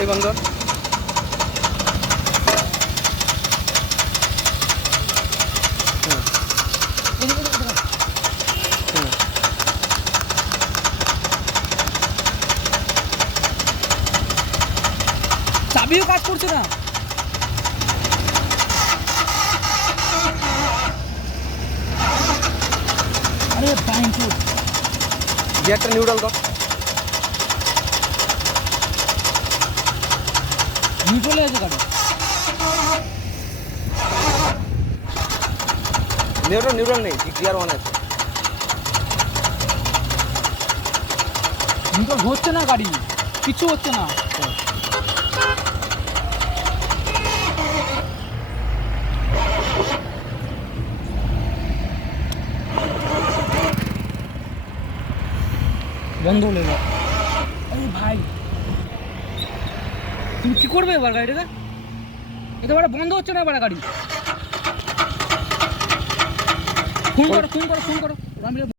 এই বন্ধ। চাবিও কাজ করছে না। আরে ফাইন টু গিয়ারটা নিউট্রাল কর। নিউট্রালে আছে গাড়ি। নিউট্রাল নেই, গিয়ার ওয়ান আছে। নিউট্রাল হচ্ছে না, গাড়ি কিছু হচ্ছে না। বন্ধ হলো এবার। আরে ভাই তুমি কি করবে এবার গাড়িটাকে? এটা এবার বন্ধ হচ্ছে না এবার গাড়ি। ফোন করো।